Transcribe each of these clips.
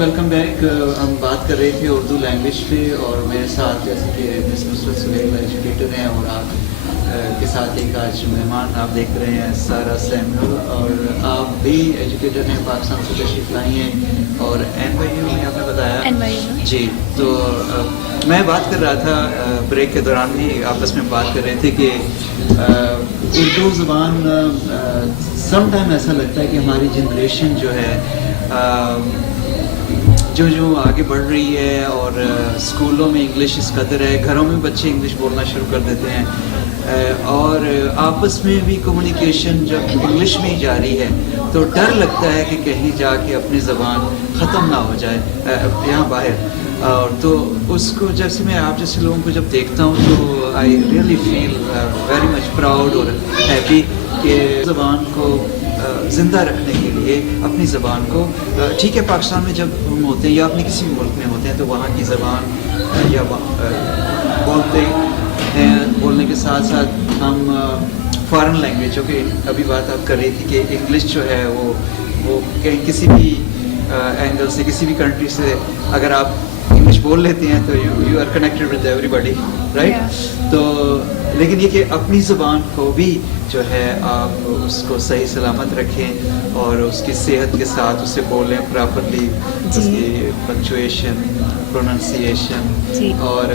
Welcome back. ہم بات کر رہے تھے اردو لینگویج پہ اور میرے ساتھ جیسے کہ مس نصرت سہیل ایجوکیٹر ہیں اور آپ کے ساتھ ایک آج مہمان آپ دیکھ رہے ہیں سارہ سیمول, اور آپ بھی ایجوکیٹر ہیں, پاکستان سے تشریف لائی ہیں اور NYU میں آپ نے بتایا. جی, تو میں بات کر رہا تھا بریک کے دوران بھی آپس میں بات کر رہے تھے کہ اردو زبان سم ٹائم ایسا لگتا ہے کہ ہماری جنریشن جو ہے جو آگے بڑھ رہی ہے اور اسکولوں میں انگلش اس قدر ہے, گھروں میں بچے انگلش بولنا شروع کر دیتے ہیں اور آپس میں بھی کمیونیکیشن جب انگلش میں ہی جاری ہے تو ڈر لگتا ہے کہ کہیں جا کے اپنی زبان ختم نہ ہو جائے یہاں باہر. اور تو اس کو جیسے میں آپ جیسے لوگوں کو جب دیکھتا ہوں تو I really feel very much proud اور ہیپی کہ زبان کو زندہ رکھنے کے لیے اپنی زبان کو, ٹھیک ہے پاکستان میں جب ہم ہوتے ہیں یا اپنے کسی بھی ملک میں ہوتے ہیں تو وہاں کی زبان یا بولتے ہیں, بولنے کے ساتھ ساتھ ہم فارن لینگویجوں کے ابھی بات آپ کر رہی تھی کہ انگلش جو ہے وہ کہیں کسی بھی اینگل سے کسی بھی کنٹری سے اگر آپ انگلش بول لیتے ہیں تو you are connected with everybody, right. تو لیکن یہ کہ اپنی زبان کو بھی جو ہے آپ اس کو صحیح سلامت رکھیں اور اس کی صحت کے ساتھ اسے بولیں پراپرلی, اس کی پنکچویشن, پروننسیشن, اور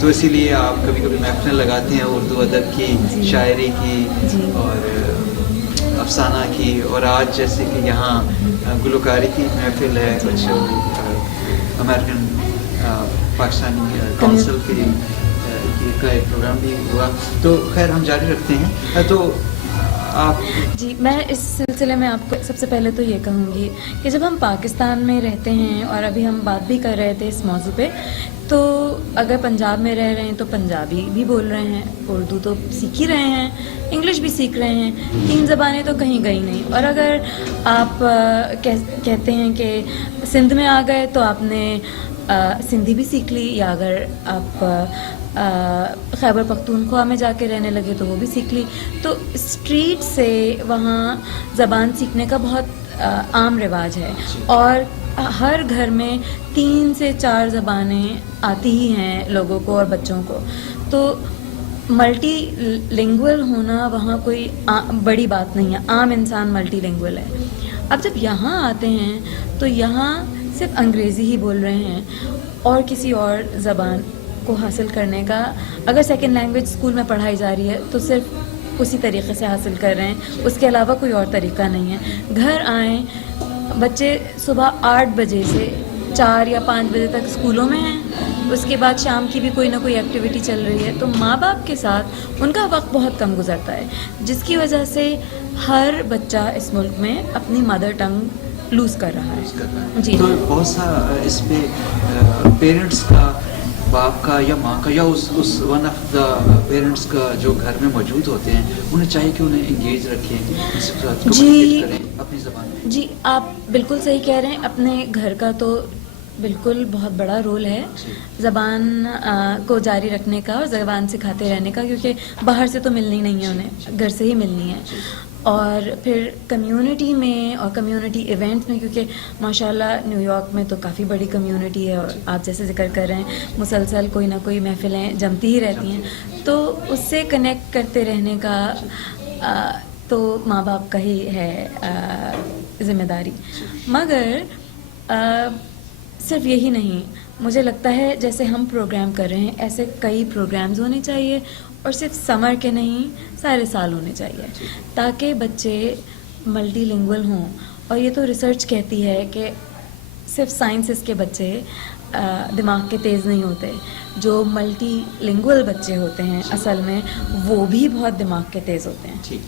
تو اسی لیے آپ کبھی کبھی محفلیں لگاتے ہیں اردو ادب کی, شاعری کی اور افسانہ کی, اور آج جیسے کہ یہاں گلوکاری کی محفل ہے, کچھ امریکن پاکستانی کونسل کا ایک پروگرام بھی ہوا. تو خیر ہم جاری رکھتے ہیں. تو آپ جی, میں اس سلسلے میں آپ کو سب سے پہلے تو یہ کہوں گی کہ جب ہم پاکستان میں رہتے ہیں اور ابھی ہم بات بھی کر رہے تھے اس موضوع پہ, تو اگر پنجاب میں رہ رہے ہیں تو پنجابی بھی بول رہے ہیں, اردو تو سیکھ ہی رہے ہیں, انگلش بھی سیکھ رہے ہیں, 3 زبانیں تو کہیں گئی نہیں. اور اگر آپ کہتے ہیں کہ سندھ میں آ گئے تو آپ نے سندھی بھی سیکھ لی, یا اگر آپ خیبر پختونخوا میں جا کے رہنے لگے تو وہ بھی سیکھ لی. تو اسٹریٹ سے وہاں زبان سیکھنے کا بہت عام رواج ہے, اور ہر گھر میں 3 سے 4 زبانیں آتی ہی ہیں لوگوں کو اور بچوں کو. تو ملٹی لنگول ہونا وہاں کوئی بڑی بات نہیں ہے, عام انسان ملٹی لنگول ہے. اب جب یہاں آتے ہیں تو یہاں صرف انگریزی ہی بول رہے ہیں, اور کسی اور زبان کو حاصل کرنے کا اگر سیکنڈ لینگویج اسکول میں پڑھائی جا رہی ہے تو صرف اسی طریقے سے حاصل کر رہے ہیں, اس کے علاوہ کوئی اور طریقہ نہیں ہے. گھر آئیں, بچے صبح 8 بجے سے 4 یا 5 بجے تک اسکولوں میں ہیں, اس کے بعد شام کی بھی کوئی نہ کوئی ایکٹیویٹی چل رہی ہے, تو ماں باپ کے ساتھ ان کا وقت بہت کم گزرتا ہے, جس کی وجہ سے ہر بچہ اس ملک میں اپنی مدر ٹنگ لوز کر رہا ہے. جی, تو بہت سا اس پہ پیرنٹس کا, باپ کا یا ماں کا یا اس ون آف دا پیرنٹس کا جو گھر میں موجود ہوتے ہیں, انہیں چاہیے کہ انہیں انگیج رکھیں, اس کے ساتھ کمیونیکیٹ کریں اپنی زبان میں. جی, آپ بالکل صحیح کہہ رہے ہیں. اپنے گھر کا تو بالکل بہت بڑا رول ہے زبان کو جاری رکھنے کا اور زبان سکھاتے رہنے کا, کیونکہ باہر سے تو ملنی نہیں ہے, انہیں گھر سے ہی ملنی ہے. اور پھر کمیونٹی میں اور کمیونٹی ایونٹس میں, کیونکہ ماشاءاللہ نیو یارک میں تو کافی بڑی کمیونٹی ہے, اور آپ جیسے ذکر کر رہے ہیں مسلسل کوئی نہ کوئی محفلیں جمتی ہی رہتی ہیں, تو اس سے کنیکٹ کرتے رہنے کا تو ماں باپ کا ہی ہے ذمہ داری. مگر صرف یہی نہیں, مجھے لگتا ہے جیسے ہم پروگرام کر رہے ہیں ایسے کئی پروگرامز ہونے چاہیے, اور صرف سمر کے نہیں سارے سال ہونے چاہیے, تاکہ بچے ملٹی لنگول ہوں. اور یہ تو ریسرچ کہتی ہے کہ صرف سائنسز کے بچے دماغ کے تیز نہیں ہوتے, جو ملٹی لنگول بچے ہوتے ہیں اصل میں وہ بھی بہت دماغ کے تیز ہوتے ہیں.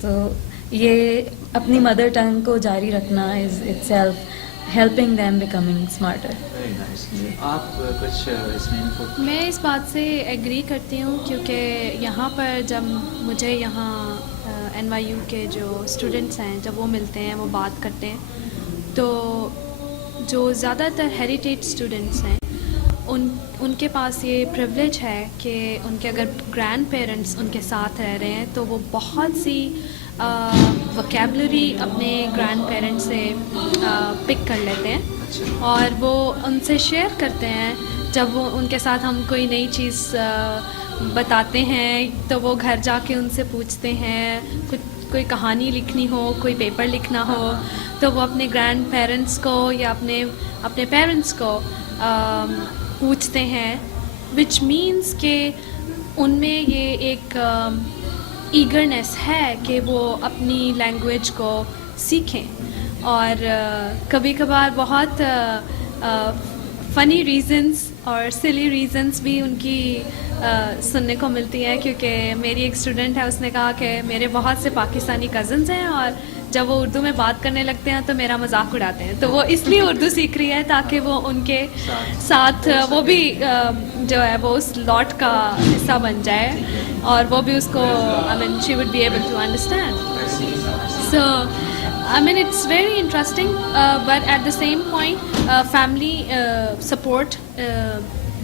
تو یہ اپنی مدر ٹنگ کو جاری رکھنا is it self helping them becoming smarter. آپ کچھ اس میں اس بات سے ایگری کرتی ہوں, کیونکہ یہاں پر جب مجھے یہاں NYU کے جو اسٹوڈنٹس ہیں جب وہ ملتے ہیں, وہ بات کرتے ہیں, تو جو زیادہ تر ہیریٹیج اسٹوڈنٹس ہیں ان کے پاس یہ پریولیج ہے کہ ان کے اگر گرینڈ پیرنٹس ان کے ساتھ رہ رہے ہیں تو وہ بہت سی وکیبلری اپنے گرینڈ پیرنٹس سے پک کر لیتے ہیں. اور وہ ان سے شیئر کرتے ہیں. جب وہ ان کے ساتھ ہم کوئی نئی چیز بتاتے ہیں تو وہ گھر جا کے ان سے پوچھتے ہیں. کوئی کہانی لکھنی ہو, کوئی پیپر لکھنا ہو, تو وہ اپنے گرینڈ پیرنٹس کو یا اپنے پیرنٹس کو پوچھتے ہیں, وچ مینس کہ ان میں یہ ایک ایگرنیس ہے کہ وہ اپنی لینگویج کو سیکھیں. اور کبھی کبھار بہت فنی ریزنس اور سلی ریزنس بھی ان کی سننے کو ملتی ہیں, کیونکہ میری ایک اسٹوڈنٹ ہے, اس نے کہا کہ میرے بہت سے پاکستانی کزنز ہیں اور جب وہ اردو میں بات کرنے لگتے ہیں تو میرا مذاق اڑاتے ہیں, تو وہ اس لیے اردو سیکھ رہی ہے تاکہ وہ ان کے ساتھ وہ بھی جو ہے وہ اس لاٹ کا حصہ بن جائے اور وہ بھی اس کو I mean she would be able to understand. So I mean it's very interesting, but at the same point family support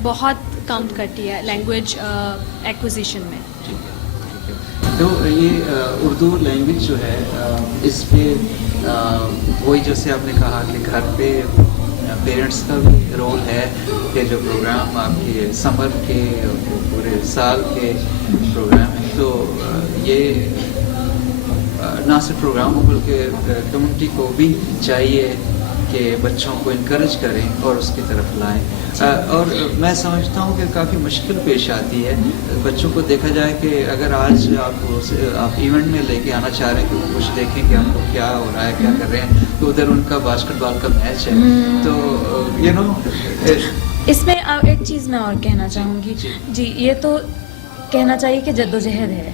بہت کاؤنٹ کرتی ہے لینگویج ایکوزیشن میں. تو یہ اردو لینگویج جو ہے اس پہ وہی جیسے آپ نے کہا کہ گھر پہ پیرنٹس کا بھی رول ہے کہ جو پروگرام آپ کے سمر کے پورے سال کے پروگرام ہیں, تو یہ نہ صرف پروگرام ہو بلکہ کمیونٹی کو بھی چاہیے کہ بچوں کو انکریج کریں اور اس کی طرف لائیں. اور میں سمجھتا ہوں کہ کافی مشکل پیش آتی ہے بچوں کو. دیکھا جائے کہ اگر آج آپ ایونٹ میں لے کے آنا چاہ رہے ہیں کہ وہ کچھ دیکھیں کہ ہم کو کیا ہو رہا ہے, کیا کر رہے ہیں, تو ادھر ان کا باسکٹ بال کا میچ ہے, تو اس میں ایک چیز میں اور کہنا چاہوں گی. جی, یہ تو کہنا چاہیے کہ جدوجہد ہے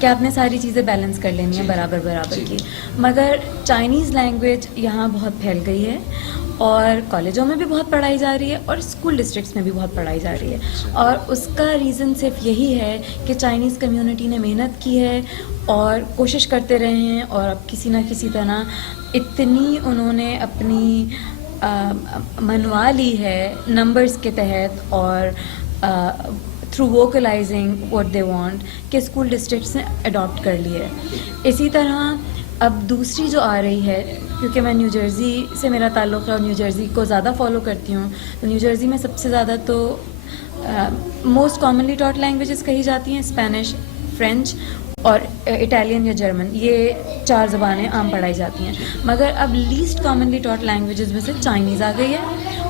کہ آپ نے ساری چیزیں بیلنس کر لینی ہیں برابر کی, مگر چائنیز لینگویج یہاں بہت پھیل گئی ہے اور کالجوں میں بھی بہت پڑھائی جا رہی ہے اور اسکول ڈسٹرکٹس میں بھی بہت پڑھائی جا رہی ہے. اور اس کا ریزن صرف یہی ہے کہ چائنیز کمیونٹی نے محنت کی ہے اور کوشش کرتے رہے ہیں, اور اب کسی نہ کسی طرح اتنی انہوں نے اپنی منوا لی ہے نمبرز کے تحت اور تھرو ووکلائزنگ واٹ دے وانٹ کہ اسکول ڈسٹرکٹس نے اڈاپٹ کر لی ہے. اسی طرح اب دوسری جو آ رہی ہے, کیونکہ میں نیو جرسی سے میرا تعلق ہے اور نیو جرسی کو زیادہ فالو کرتی ہوں, تو نیو جرسی میں سب سے زیادہ تو موسٹ کامنلی ٹاٹ لینگویجز کہی جاتی ہیں اسپینش, فرینچ اور اٹالین یا جرمن, یہ 4 زبانیں عام پڑھائی جاتی ہیں. مگر اب لیسٹ کامنلی ٹاٹ لینگویجز میں سے چائنیز آ گئی ہے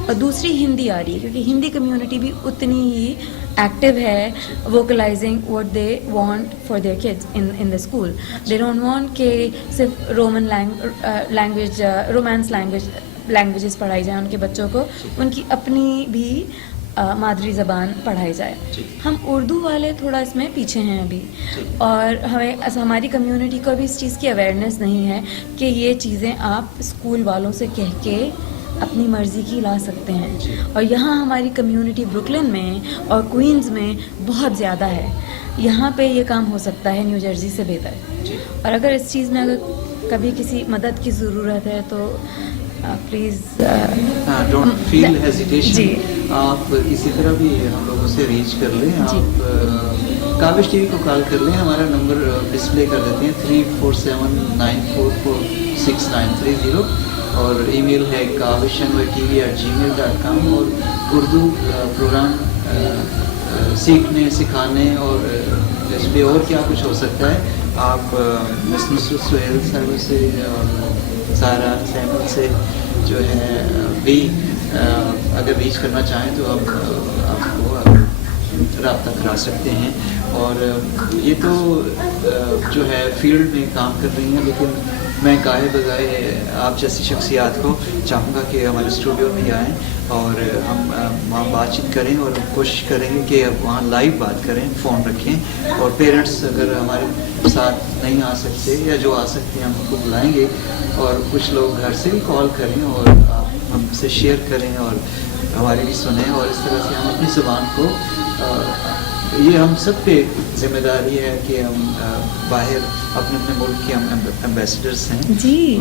اور دوسری ہندی آ رہی ہے, کیونکہ ہندی کمیونٹی بھی اتنی ہی ایکٹیو ہے vocalising what they want for their kids in the school. They don't want کہ صرف رومن لینگویج رومانس لینگویجز پڑھائی جائیں ان کے بچوں کو, ان کی اپنی بھی مادری زبان پڑھائی جائے. ہم اردو والے تھوڑا اس میں پیچھے ہیں ابھی, اور ہماری کمیونٹی کو بھی اس چیز کی اویئرنیس نہیں ہے کہ یہ چیزیں آپ اسکول والوں سے کہہ کے اپنی مرضی کی لا سکتے ہیں. اور یہاں ہماری کمیونٹی بروکلن میں اور کوئنز میں بہت زیادہ ہے, یہاں پہ یہ کام ہو سکتا ہے نیو جرسی سے بہتر. اور اگر اس چیز میں اگر کبھی کسی مدد کی ضرورت ہے تو پلیز ڈونٹ فیل ہیزیٹیشن. آپ اسی طرح بھی ہم لوگوں سے ریچ کر لیں, آپ کاوش ٹی وی کو کال کر لیں, ہمارا نمبر ڈسپلے کر دیتے ہیں 3479446930, اور ای میل ہے kavishanwatv@gmail.com, اور اردو پروگرام سیکھنے سکھانے اور اس پہ اور کیا کچھ ہو سکتا ہے, آپ مس نصرت سہیل صاحب سے اور سارا سیمل سے جو ہے بھی اگر ریچ کرنا چاہیں تو آپ کو رابطہ کرا سکتے ہیں. اور یہ تو جو ہے فیلڈ میں کام کر رہی ہیں, لیکن میں گائے بگائے آپ جیسی شخصیات کو چاہوں گا کہ ہمارے اسٹوڈیو میں آئیں اور ہم وہاں بات چیت کریں, اور کوشش کریں گے کہ وہاں لائیو بات کریں, فون رکھیں, اور پیرنٹس اگر ہمارے ساتھ نہیں آ سکتے یا جو آ سکتے ہیں ہم ان کو بلائیں گے, اور کچھ لوگ گھر سے بھی کال کریں اور آپ ہم سے شیئر کریں اور ہماری بھی سنیں, اور اس طرح سے ہم اپنی زبان کو یہ ہم سب پہ ذمہ داری ہے کہ ہم باہر اپنے ملک کے ہم ایمبیسڈرس ہیں. جی,